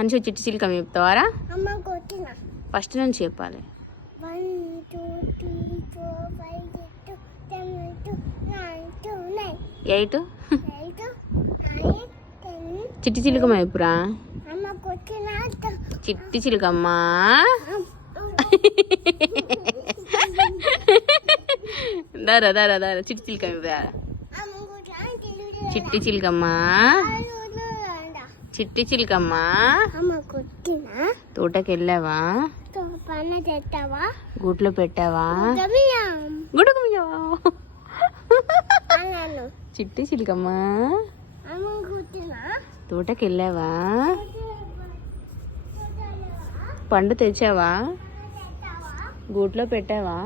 హన్షు చిట్టి చిలుకమ్మ చెప్తావారా? అమ్మ కొట్టిన ఫస్ట్ నుంచి చెప్పాలి. 1 2 3 4 5 6 7 8 9 8 8 9 10. చిట్టి చిలుకమ్మ చెప్పురా. అమ్మ కొట్టిన చిట్టి చిలుకమ్మ దారా దారా దారా చిట్టి చిలుకమ్మ చెప్పురా. చిట్టి చిలుకమ్మ చిట్టి చిలుకమ్మ అమ్మ కొట్టిన తోటకి వెళ్ళావా? పన్న తెస్తావా? గూట్లో పెట్టావా? గుడుకు చిట్టి చిలుకమ్మ అమ్మ కొట్టిన తోటకి వెళ్ళావా? పండు తెచ్చావా? గూట్లో పెట్టావా?